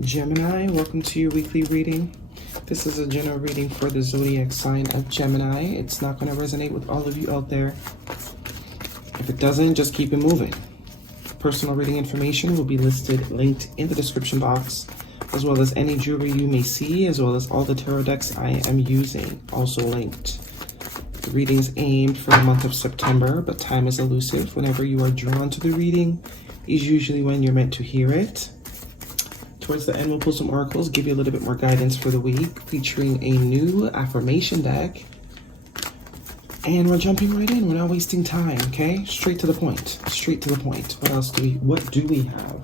Gemini, welcome to your weekly reading. This is a general reading for the zodiac sign of Gemini. It's not going to resonate with all of you out there. If it doesn't, just keep it moving. Personal reading information will be linked in the description box, as well as any jewelry you may see, as well as all the tarot decks I am using, also linked. The reading is aimed for the month of September, but time is elusive. Whenever you are drawn to the reading is usually when you're meant to hear it. Towards the end, we'll pull some oracles, give you a little bit more guidance for the week, featuring a new affirmation deck. And we're jumping right in. We're not wasting time, okay? Straight to the point. Straight to the point. What do we have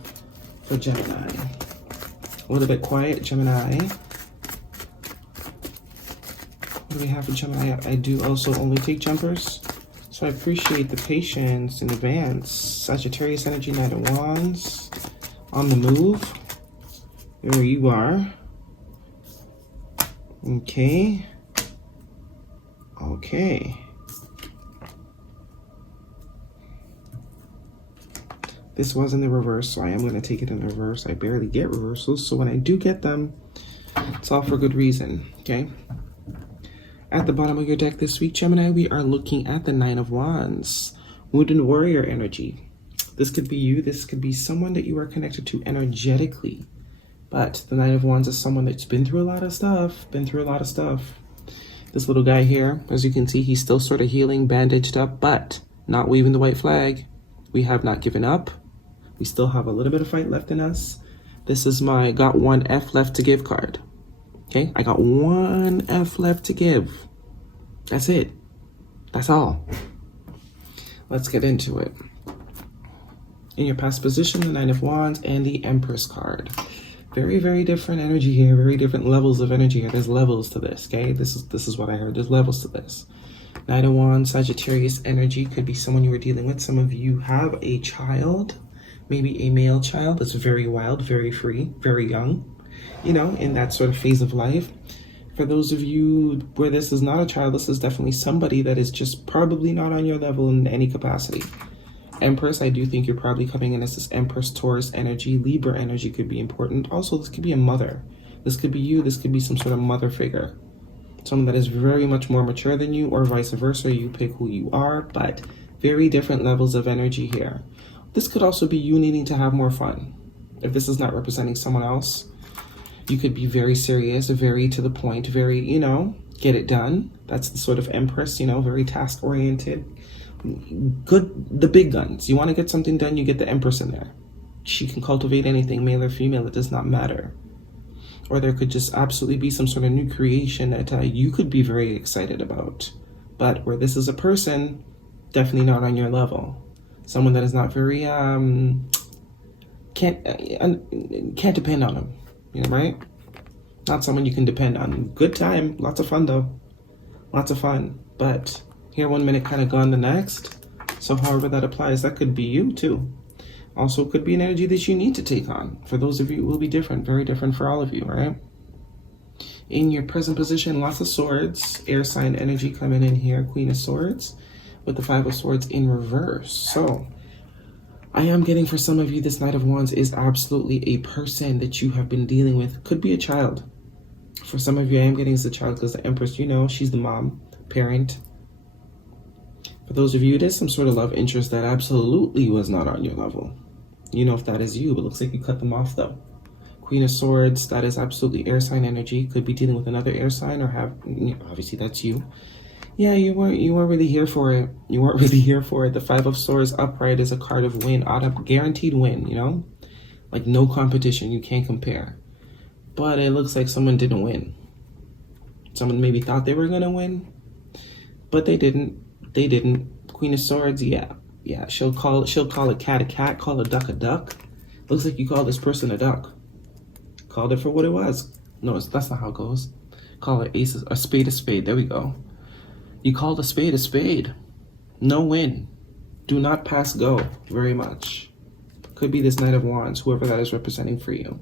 for Gemini? A little bit quiet, Gemini. What do we have for Gemini? I do also only take jumpers, so I appreciate the patience in advance. Sagittarius energy, Knight of Wands. On the move. There you are. Okay. Okay. This was in the reverse, so I am going to take it in the reverse. I barely get reversals, so when I do get them, it's all for good reason, okay? At the bottom of your deck this week, Gemini, we are looking at the Nine of Wands. Wounded warrior energy. This could be you. This could be someone that you are connected to energetically. But the Knight of Wands is someone that's been through a lot of stuff. This little guy here, as you can see, he's still sort of healing, bandaged up, but not waving the white flag. We have not given up. We still have a little bit of fight left in us. This is my got one F left to give card. Okay, I got one F left to give. That's it. That's all. Let's get into it. In your past position, the Nine of Wands and the Empress card. Very, very different energy here. Very different levels of energy here. There's levels to this, okay? This is what I heard. There's levels to this. Knight of Wands, Sagittarius energy could be someone you were dealing with. Some of you have a child, maybe a male child that's very wild, very free, very young, you know, in that sort of phase of life. For those of you where this is not a child, this is definitely somebody that is just probably not on your level in any capacity. Empress, I do think you're probably coming in as this Empress, Taurus energy. Libra energy could be important. Also, this could be a mother. This could be you. This could be some sort of mother figure. Someone that is very much more mature than you, or vice versa. You pick who you are, but very different levels of energy here. This could also be you needing to have more fun. If this is not representing someone else, you could be very serious, very to the point, very, you know, get it done. That's the sort of Empress, you know, very task-oriented. Good, the big guns. You want to get something done, you get the Empress in there. She can cultivate anything, male or female, it does not matter. Or there could just absolutely be some sort of new creation that you could be very excited about. But where this is a person, definitely not on your level. Someone that is not very, can't depend on them, you know, right? Not someone you can depend on. Good time, lots of fun though. Lots of fun, but here 1 minute, kind of gone the next. So however that applies, that could be you too. Also could be an energy that you need to take on. For those of you, it will be different, very different for all of you, right? In your present position, lots of swords, air sign energy coming in here, Queen of Swords, with the Five of Swords in reverse. So I am getting for some of you, this Knight of Wands is absolutely a person that you have been dealing with. Could be a child. For some of you, I am getting as a child because the Empress, you know, she's the mom, parent. For those of you, it is some sort of love interest that absolutely was not on your level. You know if that is you, but looks like you cut them off though. Queen of Swords, that is absolutely air sign energy. Could be dealing with another air sign or have, obviously that's you. Yeah, you weren't really here for it. You weren't really here for it. The Five of Swords upright is a card of win, guaranteed win, you know? Like no competition, you can't compare. But it looks like someone didn't win. Someone maybe thought they were gonna win, but they didn't. They didn't. Queen of Swords, yeah. She'll call a cat, call a duck. Looks like you call this person a duck. Called it for what it was. No, that's not how it goes. Call it a spade. There we go. You called a spade a spade. No win. Do not pass go very much. Could be this Knight of Wands, whoever that is representing for you.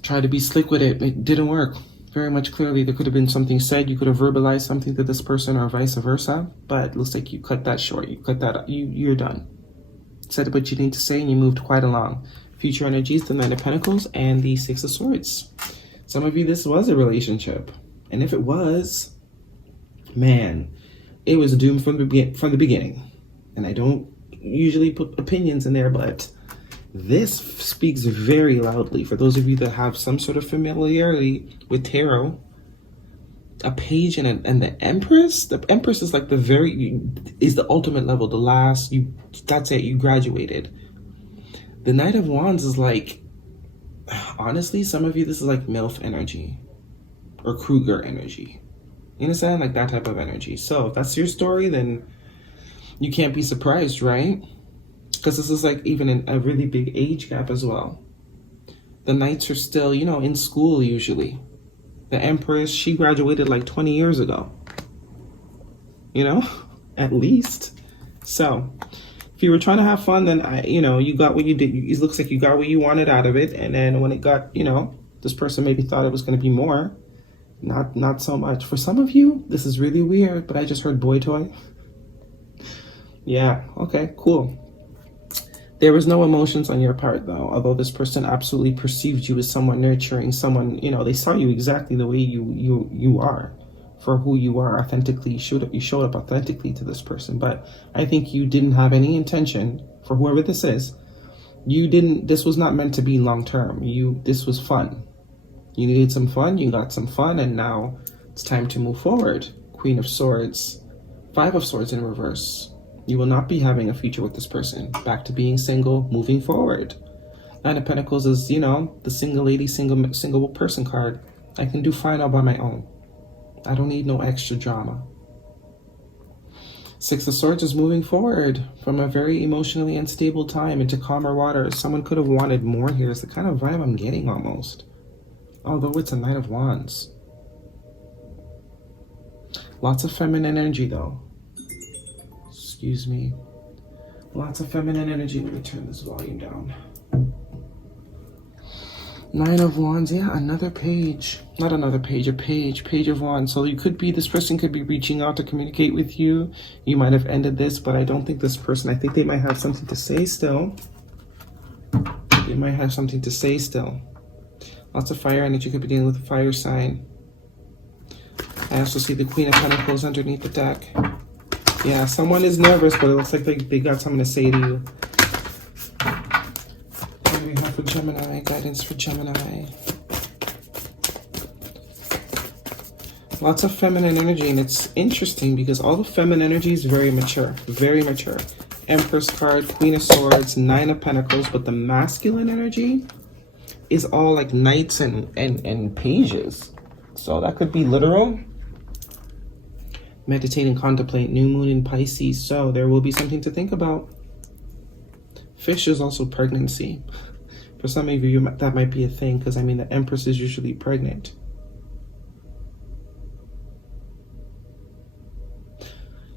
Try to be slick with it. It didn't work. Very much clearly, there could have been something said. You could have verbalized something to this person or vice versa, but it looks like you cut that short. You cut that, you're done. Said what you need to say and you moved quite along. Future energies, the Knight of Pentacles and the Six of Swords. Some of you, this was a relationship. And if it was, man, it was doomed from the beginning. And I don't usually put opinions in there, but this speaks very loudly. For those of you that have some sort of familiarity with tarot, a page and the Empress. The Empress is like is the ultimate level. The last, that's it, you graduated. The Knight of Wands is like, honestly, some of you, this is like MILF energy or Kruger energy. You understand? Like that type of energy. So if that's your story, then you can't be surprised, right? Because this is like even a really big age gap as well. The Knights are still, in school usually. The Empress, she graduated like 20 years ago. At least. So if you were trying to have fun, then you got what you did. It looks like you got what you wanted out of it. And then when it got, this person maybe thought it was going to be more. Not so much. For some of you, this is really weird, but I just heard boy toy. Yeah, okay, cool. There was no emotions on your part, though, although this person absolutely perceived you as someone nurturing, someone, they saw you exactly the way you are, for who you are authentically. You showed up authentically to this person, but I think you didn't have any intention, for whoever this is, this was not meant to be long-term. This was fun. You needed some fun, you got some fun, and now it's time to move forward. Queen of Swords, Five of Swords in reverse. You will not be having a future with this person. Back to being single, moving forward. Nine of Pentacles is, the single lady, single person card. I can do fine all by my own. I don't need no extra drama. Six of Swords is moving forward from a very emotionally unstable time into calmer waters. Someone could have wanted more here. It's the kind of vibe I'm getting almost. Although it's a Knight of Wands. Lots of feminine energy though. Excuse me. Lots of feminine energy. Let me turn this volume down. Nine of Wands. Yeah, another page. Not another page, a page. Page of Wands. So this person could be reaching out to communicate with you. You might have ended this, but I don't think this person, I think they might have something to say still. They might have something to say still. Lots of fire energy. Could be dealing with a fire sign. I also see the Queen of Pentacles underneath the deck. Yeah, someone is nervous, but it looks like they got something to say to you. What do we have for Gemini? Guidance for Gemini. Lots of feminine energy, and it's interesting because all the feminine energy is very mature. Very mature. Empress card, Queen of Swords, Nine of Pentacles, but the masculine energy is all like knights and pages. So that could be literal. Meditate and contemplate, new moon in Pisces, so there will be something to think about. Fish is also pregnancy. For some of you, that might be a thing, because the Empress is usually pregnant.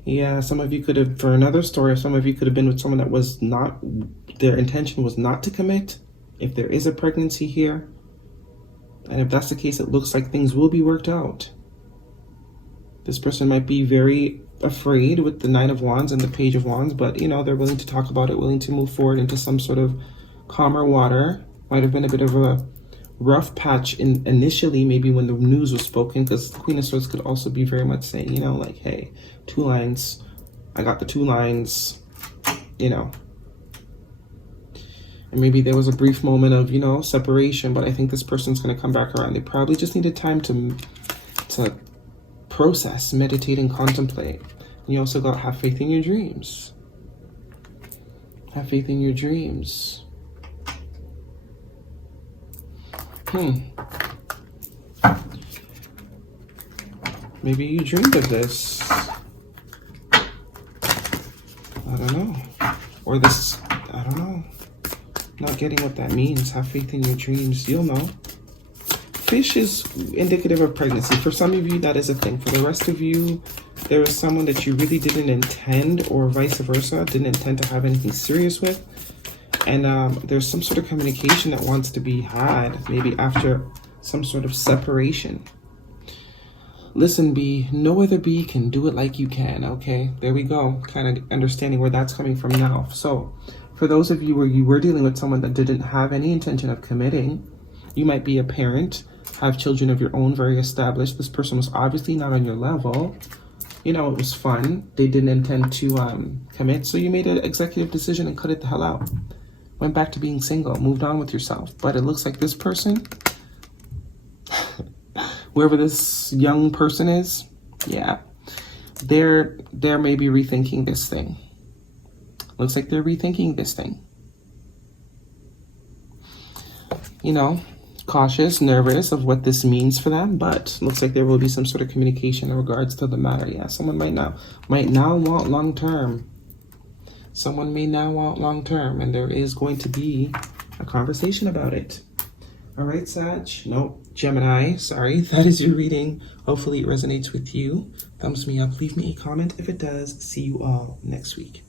Yeah, some of you could have, for another story, some of you could have been with someone that was not, their intention was not to commit. If there is a pregnancy here, and if that's the case, it looks like things will be worked out. This person might be very afraid with the Nine of Wands and the Page of Wands, but they're willing to talk about it, willing to move forward into some sort of calmer water. Might have been a bit of a rough patch initially, maybe when the news was spoken, because the Queen of Swords could also be very much saying, like, hey, 2 lines, I got the 2 lines, And maybe there was a brief moment of, separation, but I think this person's going to come back around. They probably just needed time to process, meditate, and contemplate. You also got have faith in your dreams. Have faith in your dreams. Maybe you dreamed of this. I don't know. Or this, I don't know. Not getting what that means. Have faith in your dreams. You'll know. Fish is indicative of pregnancy. For some of you, that is a thing. For the rest of you, there is someone that you really didn't intend, or vice versa, didn't intend to have anything serious with. And there's some sort of communication that wants to be had, maybe after some sort of separation. Listen, B, no other B can do it like you can, okay? There we go. Kind of understanding where that's coming from now. So, For those of you where you were dealing with someone that didn't have any intention of committing, you might be a parent, have children of your own, very established. This person was obviously not on your level. You know, it was fun. They didn't intend to commit, so you made an executive decision and cut it the hell out. Went back to being single, moved on with yourself. But it looks like this person, whoever this young person is, yeah, they're maybe rethinking this thing. Looks like they're rethinking this thing. You know, cautious, nervous of what this means for them, but looks like there will be some sort of communication in regards to the matter. Yeah, someone might now want long-term. Someone may now want long-term, and there is going to be a conversation about it. All right, Sag. Nope. Gemini, sorry. That is your reading. Hopefully it resonates with you. Thumbs me up. Leave me a comment if it does. See you all next week.